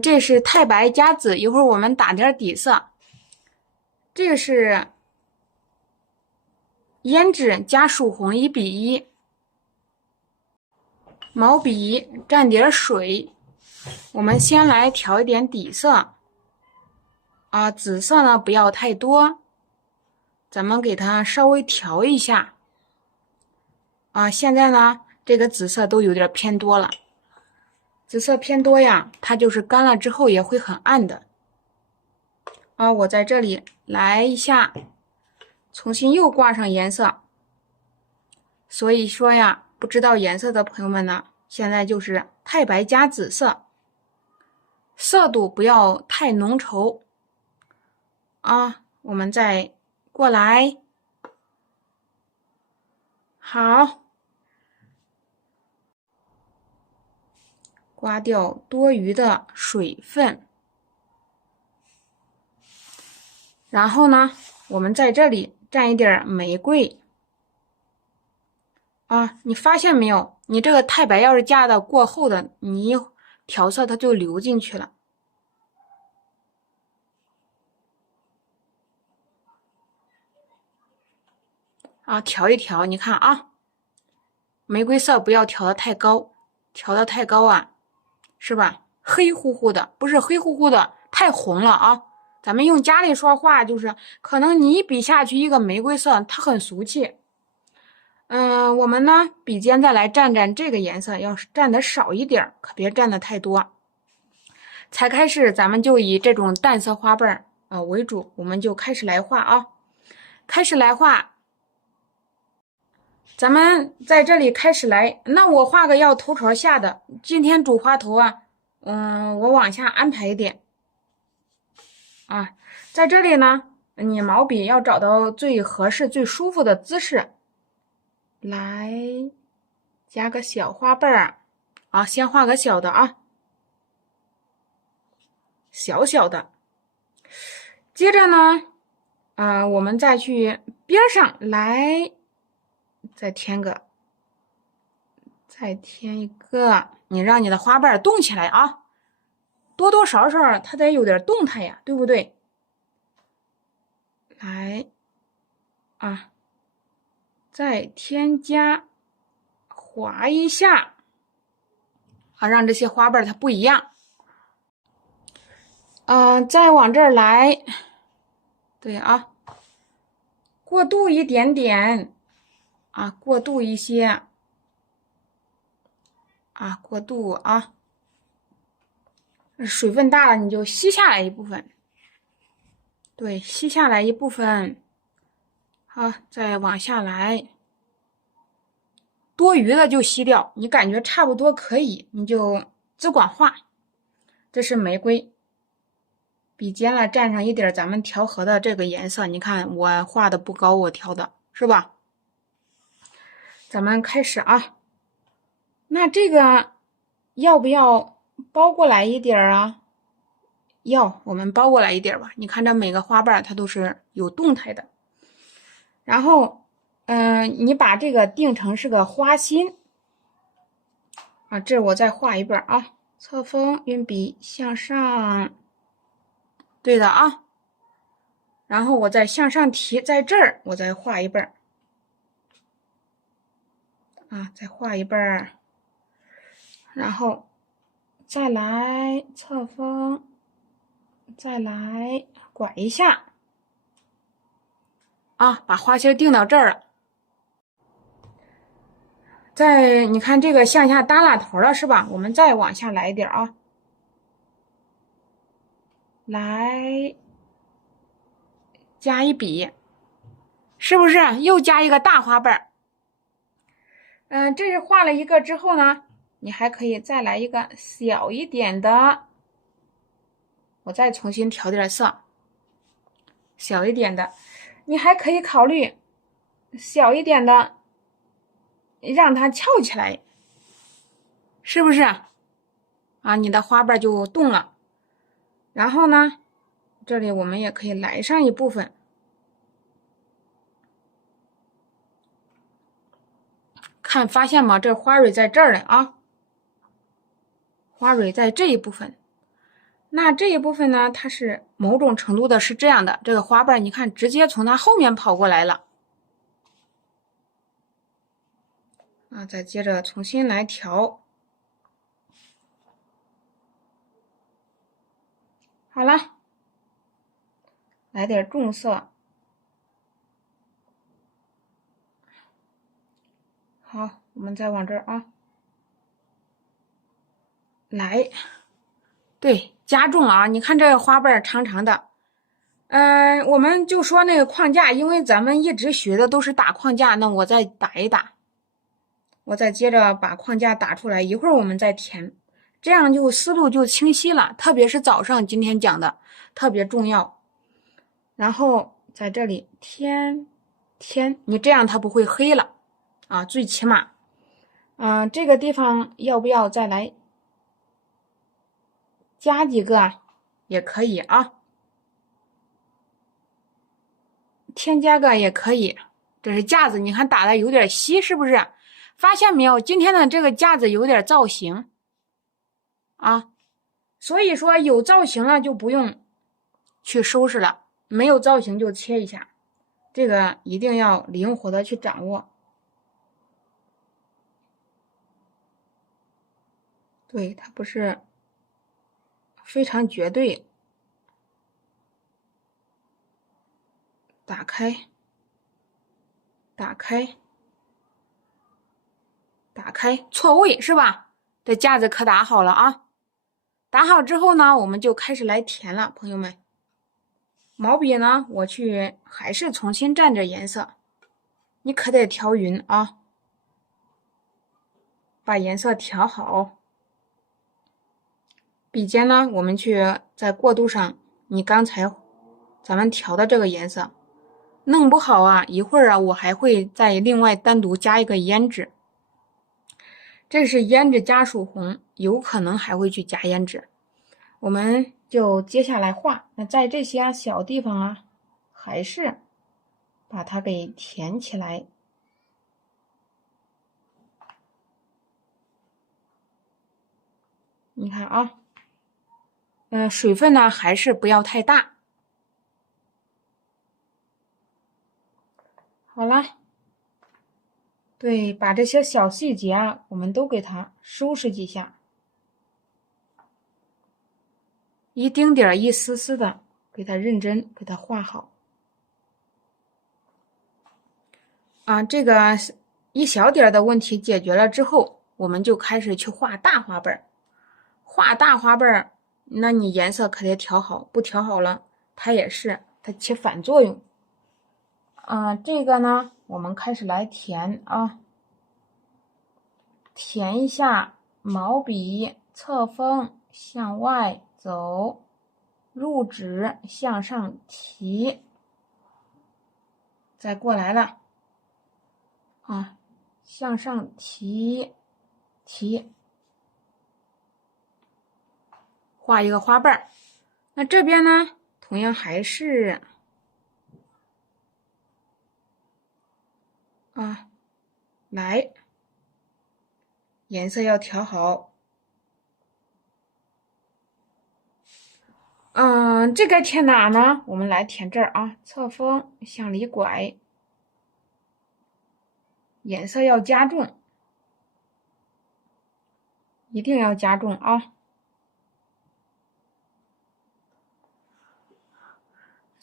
这是太白加紫，一会儿我们打点底色。这个是胭脂加曙红1:1，毛笔蘸点水。我们先来调一点底色啊，紫色呢不要太多，咱们给它稍微调一下啊。现在呢，这个紫色都有点偏多了，紫色偏多呀，它就是干了之后也会很暗的啊。我在这里来一下，重新又挂上颜色。所以说呀，不知道颜色的朋友们呢，现在就是太白加紫色，色度不要太浓稠啊。我们再过来，好，刮掉多余的水分，然后呢，我们在这里蘸一点玫瑰啊。你发现没有？你这个太白要是加的过厚的，你一调色它就流进去了。啊，调一调，你看啊，玫瑰色不要调的太高，调的太高啊，是吧？黑乎乎的，不是黑乎乎的，太红了啊。咱们用家里说话就是，可能你一笔下去一个玫瑰色，它很俗气。我们呢，笔尖再来蘸蘸这个颜色，要是蘸的少一点，可别蘸的太多。才开始，咱们就以这种淡色花瓣为主，我们就开始来画啊，开始来画。咱们在这里开始来，那我画个要头朝下的。今天主花头啊，我往下安排一点啊。在这里呢，你毛笔要找到最合适、最舒服的姿势，来加个小花瓣儿啊。先画个小的啊，小小的。接着呢，我们再去边上来。再添一个，你让你的花瓣动起来啊，多多少少它得有点动态呀，对不对？来啊，再添加，划一下啊，让这些花瓣它不一样。再往这儿来，对啊，过渡一点点啊，过渡一些啊，过渡啊，水分大了你就吸下来一部分，对，吸下来一部分。好，再往下来，多余的就吸掉，你感觉差不多可以，你就只管画。这是玫瑰，笔尖了蘸上一点咱们调和的这个颜色，你看我画的不高，我调的是吧？咱们开始啊。那这个要不要包过来一点啊？要，我们包过来一点吧。你看这每个花瓣它都是有动态的。然后，你把这个定成是个花心啊。这我再画一半啊，侧锋运笔向上，对的啊。然后我再向上提，在这儿我再画一半啊，再画一半，然后再来侧锋，再来拐一下啊，把花心定到这儿了。再你看这个向下耷拉头了是吧？我们再往下来一点啊，来加一笔，是不是又加一个大花瓣？这是画了一个之后呢，你还可以再来一个小一点的，我再重新调点色，小一点的，你还可以考虑小一点的，让它翘起来，是不是啊？你的花瓣就动了。然后呢，这里我们也可以来上一部分，看发现吗？这花蕊在这儿了啊，花蕊在这一部分。那这一部分呢，它是某种程度的是这样的，这个花瓣你看直接从它后面跑过来了。再接着重新来调。好了，来点重色。好，我们再往这儿啊，来，对，加重啊！你看这个花瓣长长的，我们就说那个框架，因为咱们一直学的都是打框架，那我再打一打，我再接着把框架打出来，一会儿我们再填，这样就思路就清晰了。特别是早上今天讲的特别重要。然后在这里填，你这样它不会黑了啊，最起码。这个地方要不要再来加几个啊？也可以啊，添加个也可以。这是架子，你看打的有点稀，是不是？发现没有？今天的这个架子有点造型啊，所以说有造型了就不用去收拾了，没有造型就切一下，这个一定要灵活的去掌握。对，它不是非常绝对。打开，打开，打开，错位是吧？这架子可打好了啊！打好之后呢，我们就开始来填了，朋友们。毛笔呢，我去还是重新蘸着颜色，你可得调匀啊，把颜色调好。笔尖呢，我们去在过渡上，你刚才咱们调的这个颜色，弄不好啊，一会儿啊，我还会再另外单独加一个胭脂。这是胭脂加曙红，有可能还会去加胭脂。我们就接下来画，那在这些小地方啊，还是把它给填起来。你看啊，水分呢还是不要太大。好了，对，把这些小细节啊，我们都给它收拾几下，一丁点儿、一丝丝的，给它认真给它画好。这个一小点的问题解决了之后，我们就开始去画大花瓣。画大花瓣，那你颜色可得调好，不调好了，它起反作用。这个呢，我们开始来填啊，填一下，毛笔侧锋向外走，入指向上提，再过来了。向上提，画一个花瓣。那这边呢，同样还是来，颜色要调好。这个填哪呢？我们来填这儿啊，侧锋向里拐，颜色要加重，一定要加重啊。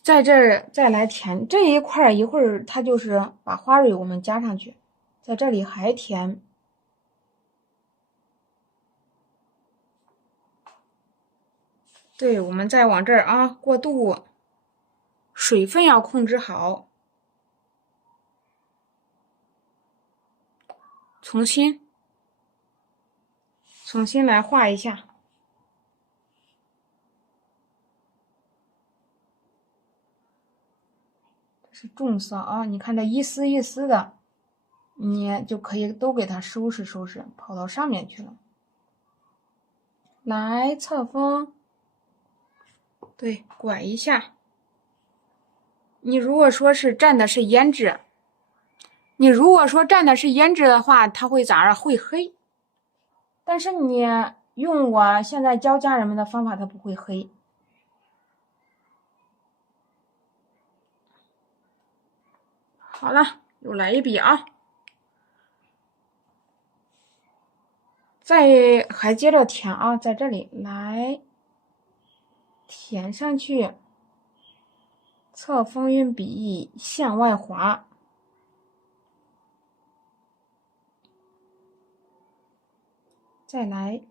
在这儿再来填这一块，一会儿它就是把花蕊我们加上去，在这里还填。对，我们再往这儿啊，过渡，水分要控制好。重新来画一下。这是重色啊，你看这一丝一丝的，你就可以都给它收拾收拾，跑到上面去了。来，侧锋，对，拐一下。你如果说是蘸的是胭脂，的话，它会咋样？会黑。但是你用我现在教家人们的方法，它不会黑。好了，又来一笔啊！再还接着填啊，在这里来填上去，侧锋运笔向外滑，再来，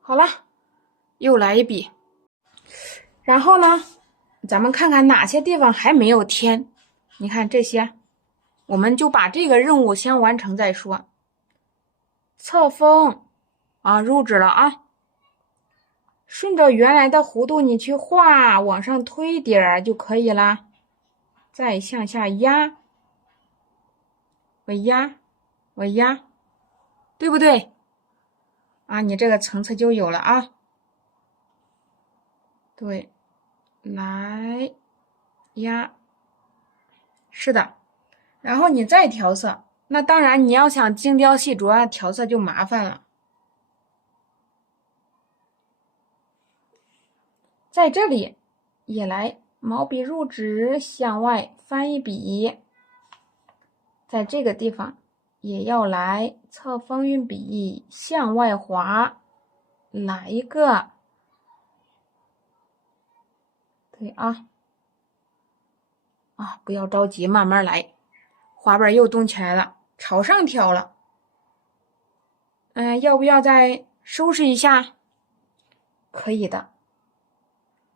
好了，又来一笔。然后呢，咱们看看哪些地方还没有填。你看这些，我们就把这个任务先完成再说。侧锋啊，入纸了啊。顺着原来的弧度你去画，往上推点儿就可以了。再向下压，我压，我压，对不对？啊，你这个层次就有了啊。对，来压，是的。然后你再调色，那当然你要想精雕细琢，调色就麻烦了。在这里也来毛笔入纸，向外翻一笔，在这个地方也要来侧锋运笔向外滑，来一个，对啊，不要着急，慢慢来。滑板又动起来了，朝上挑了。要不要再收拾一下？可以的。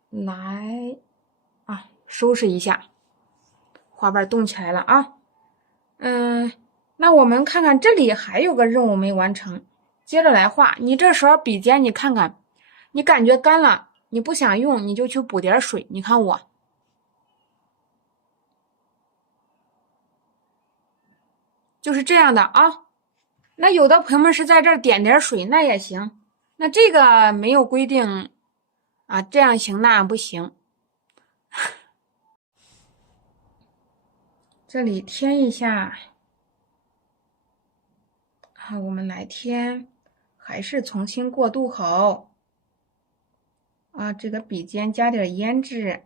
来收拾一下，滑板动起来了啊。那我们看看这里还有个任务没完成，接着来画。你这时候笔尖你看看，你感觉干了，你不想用，你就去补点水。你看我就是这样的啊。那有的朋友们是在这儿点点水，那也行。那这个没有规定啊，这样行那样不行。这里添一下，好，我们来添，还是重新过渡好。这个笔尖加点胭脂，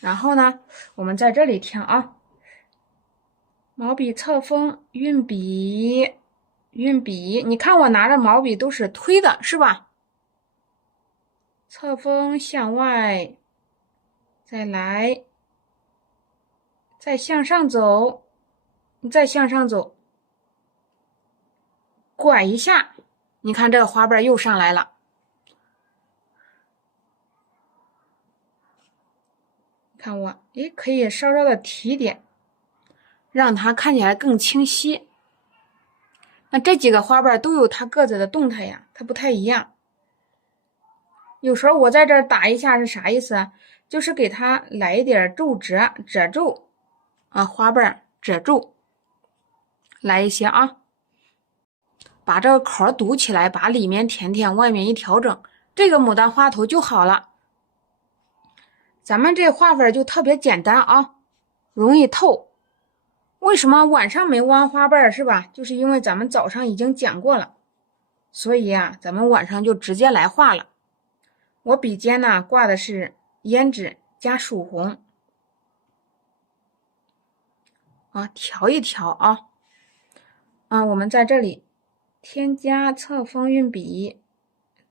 然后呢，我们在这里添啊，毛笔侧锋运笔，你看我拿着毛笔都是推的，是吧？侧锋向外，再来，再向上走，再向上走，拐一下，你看这个花瓣又上来了。看我，可以稍稍的提点，让它看起来更清晰。那这几个花瓣都有它各自的动态呀，它不太一样。有时候我在这儿打一下是啥意思？就是给它来一点皱褶，褶皱花瓣褶皱，来一些啊，把这个口堵起来，把里面填填，外面一调整，这个牡丹花头就好了。咱们这画法就特别简单啊，容易透。为什么晚上没弯花瓣是吧？就是因为咱们早上已经讲过了，所以咱们晚上就直接来画了。我笔尖呢挂的是胭脂加曙红调一调我们在这里添加侧锋运笔，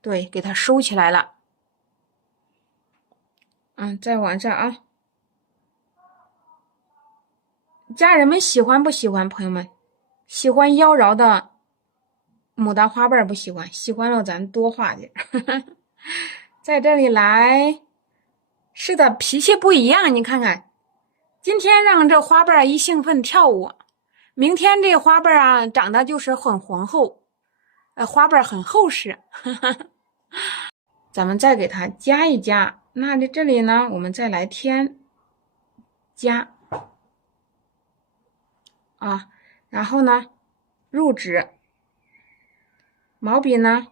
对，给它收起来了。再往上家人们喜欢不喜欢？朋友们喜欢妖娆的牡丹花瓣不喜欢？喜欢了咱多画点。在这里来，是的，脾气不一样。你看看，今天让这花瓣一兴奋跳舞，明天这花瓣长得就是很浑厚，花瓣很厚实。咱们再给它加一加。那在这里呢，我们再来添加然后呢，入纸，毛笔呢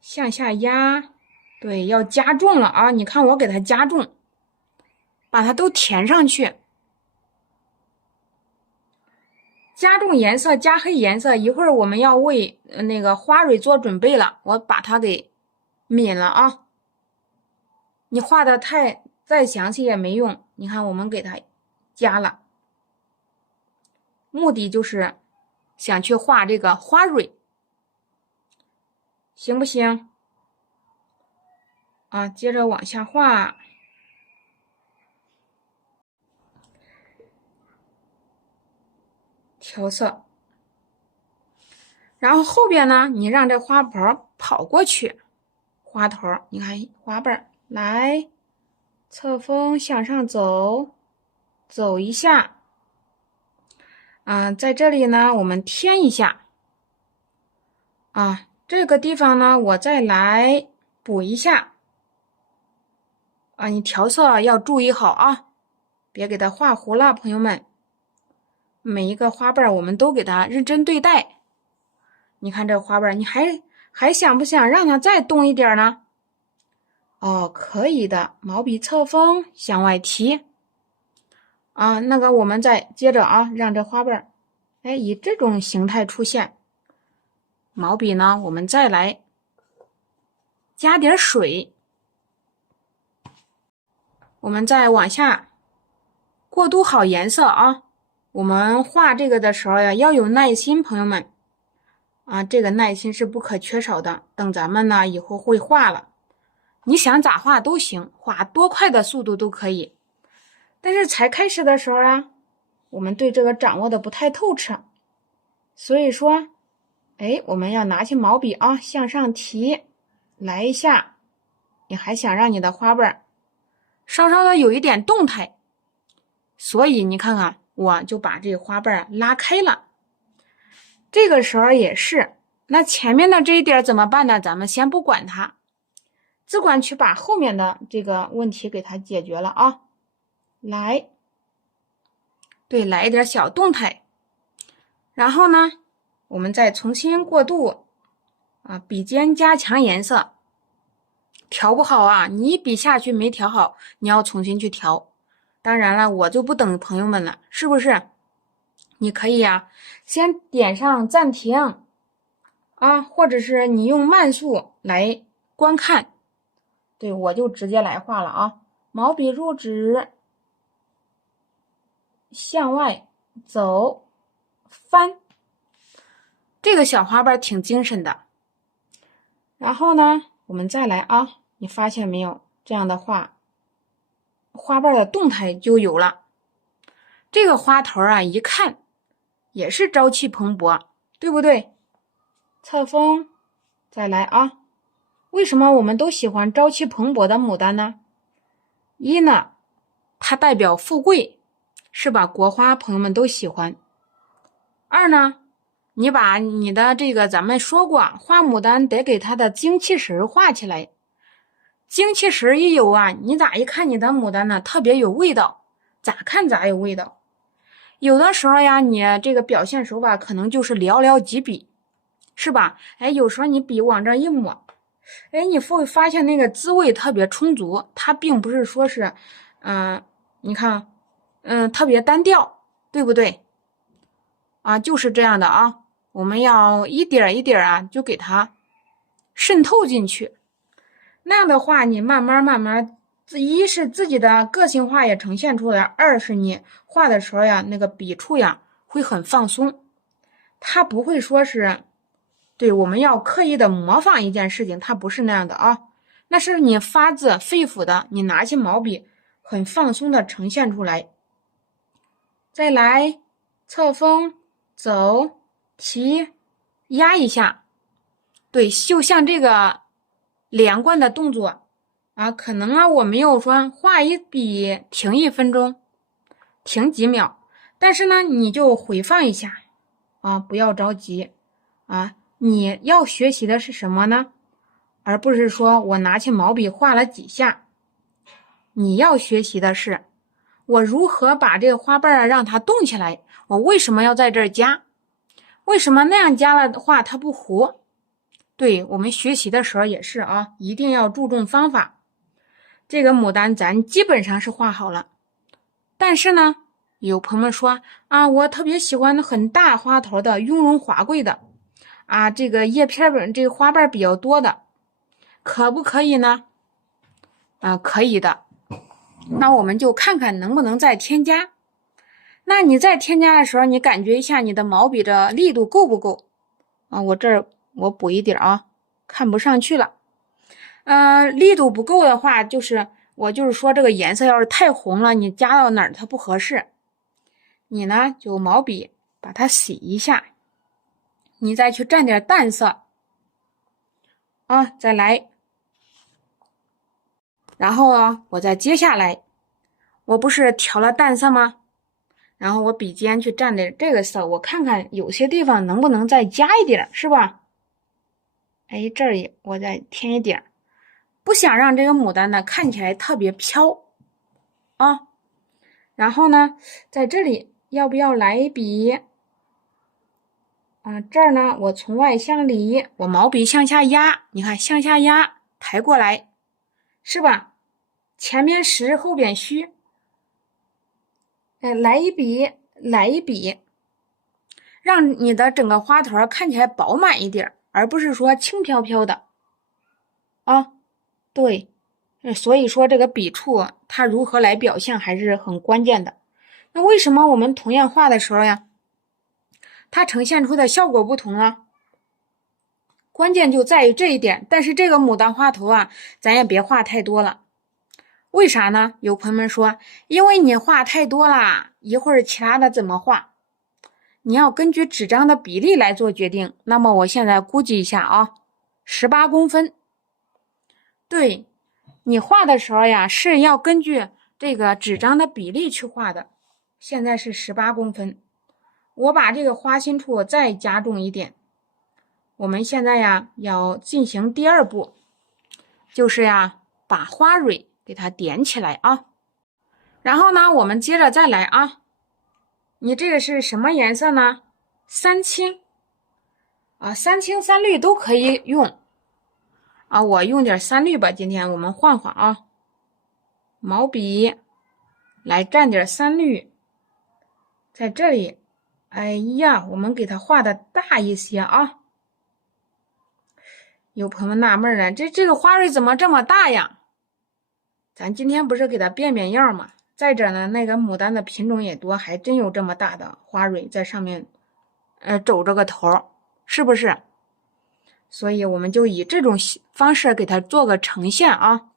向下压，对，要加重了你看我给它加重，把它都填上去。加重颜色，加黑颜色。一会儿我们要为那个花蕊做准备了，我把它给抿了啊。你画的再详细也没用，你看我们给它加了，目的就是想去画这个花蕊，行不行？啊，接着往下画。调色，然后后边呢，你让这花盆跑过去，花头，你看花瓣来，侧锋向上走，走一下，在这里呢，我们添一下，这个地方呢，我再来补一下，你调色要注意好啊，别给它画糊了，朋友们。每一个花瓣我们都给它认真对待。你看这花瓣，你还想不想让它再动一点呢？哦，可以的，毛笔侧锋向外提。那个我们再接着让这花瓣以这种形态出现。毛笔呢，我们再来加点水，我们再往下过渡好颜色啊。我们画这个的时候呀，要有耐心，朋友们这个耐心是不可缺少的。等咱们呢以后会画了，你想咋画都行，画多快的速度都可以。但是才开始的时候我们对这个掌握的不太透彻，所以说我们要拿起毛笔向上提，来一下。你还想让你的花瓣稍稍的有一点动态，所以你看看，我就把这花瓣拉开了。这个时候也是，那前面的这一点怎么办呢？咱们先不管它，只管去把后面的这个问题给它解决了来，对，来一点小动态。然后呢，我们再重新过渡笔尖加强颜色。调不好你一笔下去没调好，你要重新去调。当然了，我就不等朋友们了，是不是？你可以先点上暂停或者是你用慢速来观看。对，我就直接来画了毛笔入指，向外走，翻。这个小花瓣挺精神的。然后呢，我们再来你发现没有？这样的话，花瓣的动态就有了。这个花头一看也是朝气蓬勃，对不对？侧锋再来为什么我们都喜欢朝气蓬勃的牡丹呢？一呢，它代表富贵，是吧？国花朋友们都喜欢。二呢，你把你的这个咱们说过，画牡丹得给它的精气神画起来。精气神一有你咋一看你的牡丹呢，特别有味道，咋看咋有味道。有的时候你这个表现手法可能就是寥寥几笔，是吧？有时候你笔往这一抹，你会发现那个滋味特别充足，它并不是说是你看特别单调，对不对？就是这样的我们要一点一点就给它渗透进去。那样的话，你慢慢，一是自己的个性化也呈现出来，二是你画的时候那个笔触会很放松，它不会说是，对，我们要刻意的模仿一件事情，它不是那样的那是你发自肺腑的，你拿起毛笔很放松的呈现出来。再来，侧锋走，提，压一下，对，就像这个连贯的动作可能我没有说画一笔停1分钟，停几秒，但是呢你就回放一下不要着急你要学习的是什么呢？而不是说我拿起毛笔画了几下，你要学习的是我如何把这个花瓣让它动起来，我为什么要在这儿加，为什么那样加了的话它不糊。对，我们学习的时候也是一定要注重方法。这个牡丹咱基本上是画好了，但是呢有朋友们说啊，我特别喜欢很大花头的、雍容华贵的，啊，这个叶片这个花瓣比较多的，可不可以呢？啊，可以的。那我们就看看能不能再添加。那你在添加的时候，你感觉一下你的毛笔的力度够不够？啊，我这儿我补一点啊，看不上去了。力度不够的话，我就是说这个颜色要是太红了，你加到哪儿它不合适。你呢就毛笔把它洗一下，你再去蘸点淡色啊，再来。然后啊，我再接下来，我不是调了淡色吗？然后我笔尖去蘸点这个色，我看看有些地方能不能再加一点，是吧？哎，这里我再添一点，不想让这个牡丹呢看起来特别飘啊。然后呢，在这里要不要来一笔啊？这儿呢，我从外向里，我毛笔向下压，你看向下压，抬过来，是吧？前面实，后边虚。来一笔，来一笔，让你的整个花头看起来饱满一点，而不是说轻飘飘的啊。对，所以说这个笔触它如何来表现还是很关键的。那为什么我们同样画的时候呀，它呈现出的效果不同啊？关键就在于这一点。但是这个牡丹花头啊，咱也别画太多了。为啥呢？有朋友们说，因为你画太多啦，一会儿其他的怎么画？你要根据纸张的比例来做决定。那么我现在估计一下啊，18公分。对，你画的时候呀，是要根据这个纸张的比例去画的。现在是18公分，我把这个花心处再加重一点。我们现在呀，要进行第二步，就是呀，把花蕊给它点起来啊。然后呢，我们接着再来啊。你这个是什么颜色呢？三青啊，三青三绿都可以用啊。我用点三绿吧，今天我们换换啊。毛笔来蘸点三绿，在这里，哎呀，我们给它画的大一些啊。有朋友纳闷了，这个花蕊怎么这么大呀？咱今天不是给它变变样吗？再者呢，那个牡丹的品种也多，还真有这么大的花蕊在上面，皱着个头，是不是？所以我们就以这种方式给它做个呈现啊。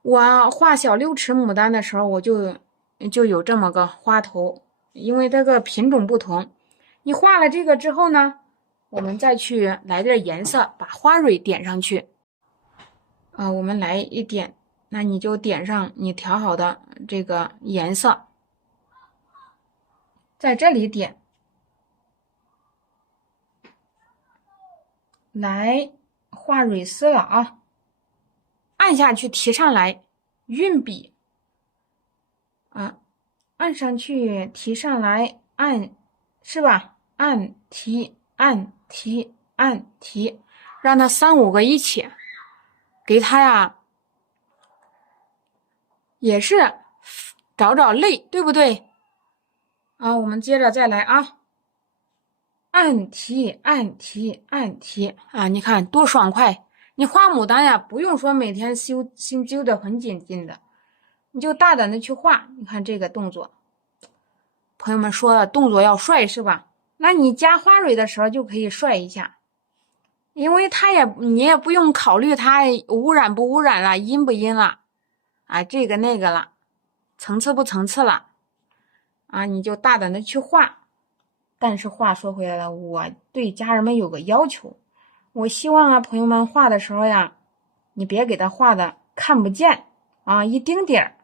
我画小六尺牡丹的时候，我就有这么个花头，因为这个品种不同。你画了这个之后呢，我们再去来点颜色，把花蕊点上去。我们来一点，那你就点上你调好的这个颜色，在这里点，来画蕊丝了啊。按下去提上来，运笔啊，按上去提上来，按是吧？按提按提按提，让它3、5个一起，给它呀，也是找类，对不对？啊，我们接着再来啊，按提按提按提啊，你看多爽快！你画牡丹呀，不用说每天心揪得很紧的，你就大胆的去画。你看这个动作，朋友们说了，动作要帅是吧？那你加花蕊的时候就可以帅一下，因为你也不用考虑它污染不污染了，阴不阴了啊，这个那个了，层次不层次了啊，你就大胆的去画。但是话说回来了，我对家人们有个要求，我希望啊，朋友们画的时候呀，你别给它画的看不见啊，一丁点儿，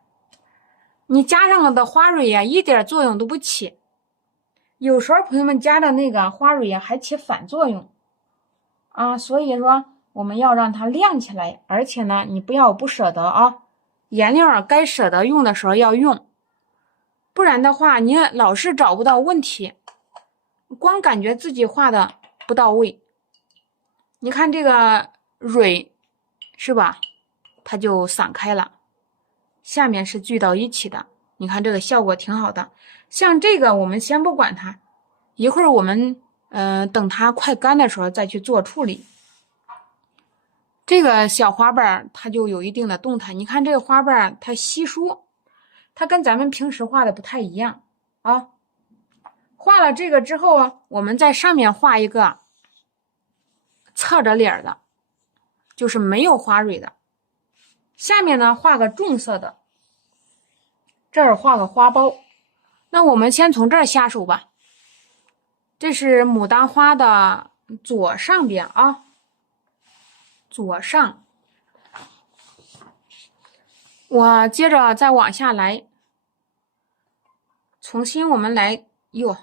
你加上了的花蕊呀，一点作用都不起。有时候朋友们加的那个花蕊呀，还起反作用啊，所以说我们要让它亮起来，而且呢，你不要不舍得啊，颜料该舍得用的时候要用，不然的话，你老是找不到问题。光感觉自己画的不到位，你看这个蕊是吧？它就散开了，下面是聚到一起的。你看这个效果挺好的。像这个我们先不管它，一会儿我们等它快干的时候再去做处理。这个小花瓣它就有一定的动态，你看这个花瓣它稀疏，它跟咱们平时画的不太一样啊。画了这个之后啊，我们在上面画一个侧着脸的，就是没有花蕊的。下面呢画个重色的，这儿画个花苞。那我们先从这儿下手吧。这是牡丹花的左上边啊，左上。我接着再往下来，重新我们来，哟，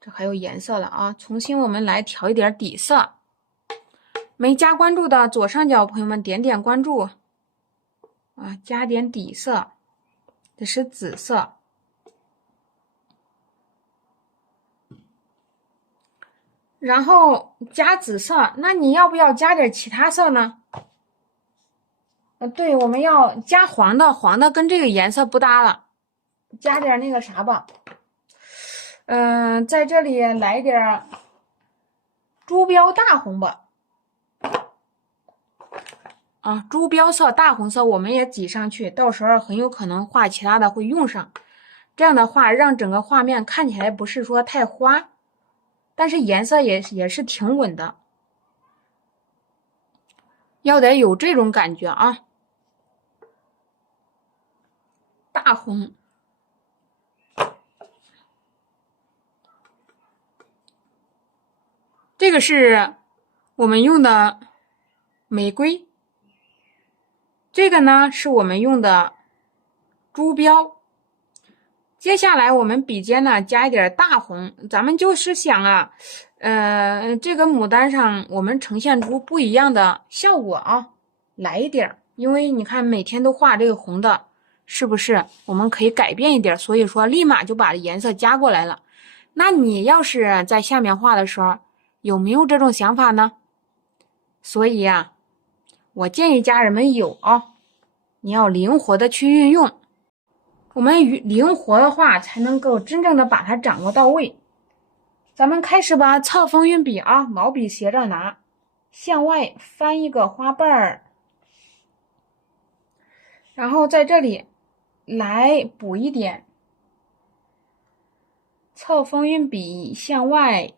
这还有颜色了啊！重新我们来调一点底色。没加关注的左上角朋友们点点关注啊，加点底色，这是紫色。然后加紫色，那你要不要加点其他色呢？对，我们要加黄的，黄的跟这个颜色不搭了，加点那个啥吧。在这里来点朱标大红吧。啊，朱标色大红色我们也挤上去，到时候很有可能画其他的会用上。这样的话，让整个画面看起来不是说太花，但是颜色也是挺稳的，要得有这种感觉啊。大红，这个是我们用的玫瑰，这个呢是我们用的朱标。接下来我们笔尖呢加一点大红，咱们就是想啊，这个牡丹上我们呈现出不一样的效果啊，来一点，因为你看每天都画这个红的，是不是？我们可以改变一点，所以说立马就把颜色加过来了。那你要是在下面画的时候，有没有这种想法呢？所以呀，我建议家人们有啊，你要灵活的去运用。我们灵活的话，才能够真正的把它掌握到位。咱们开始吧，侧锋运笔啊，毛笔斜着拿，向外翻一个花瓣儿，然后在这里来补一点，侧锋运笔向外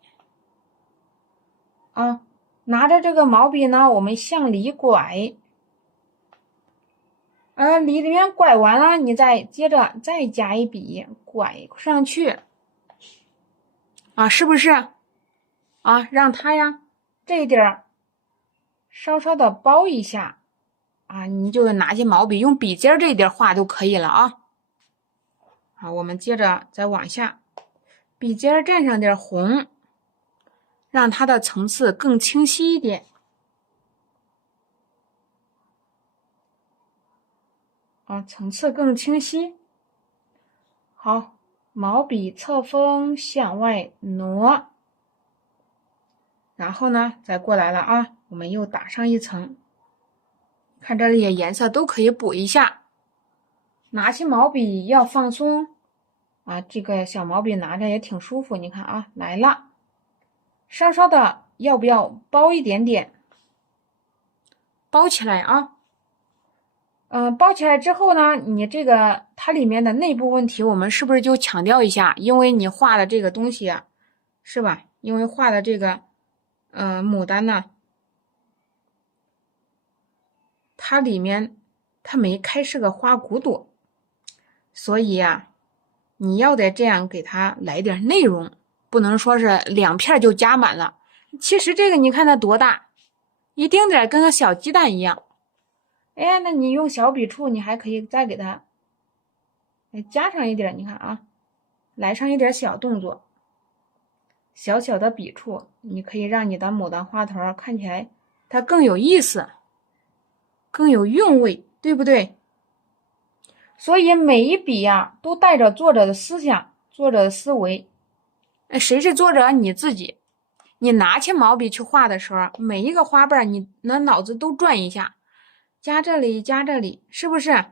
啊，拿着这个毛笔呢，我们向里拐。里面拐完了，你再接着再加一笔，拐上去，啊，是不是？啊，让它呀这一点稍稍的包一下，啊，你就拿起毛笔用笔尖这一点画就可以了啊。好，我们接着再往下，笔尖蘸上点红，让它的层次更清晰一点。啊，层次更清晰。好，毛笔侧锋向外挪，然后呢，再过来了啊，我们又打上一层。看这里颜色都可以补一下。拿起毛笔要放松啊，这个小毛笔拿着也挺舒服。你看啊，来了，稍稍的要不要包一点点？包起来啊。包起来之后呢，你这个它里面的内部问题，我们是不是就强调一下？因为你画的这个东西啊，是吧？因为画的这个，牡丹呢，它里面它没开是个花骨朵，所以呀，你要得这样给它来点内容，不能说是2片就加满了。其实这个你看它多大，一丁点跟个小鸡蛋一样。哎，那你用小笔触，你还可以再给它加上一点，你看啊，来上一点小动作，小小的笔触，你可以让你的牡丹花头看起来它更有意思，更有韵味，对不对？所以每一笔呀，都带着作者的思想，作者的思维。谁是作者？你自己。你拿起毛笔去画的时候，每一个花瓣你那脑子都转一下，加这里，加这里，是不是？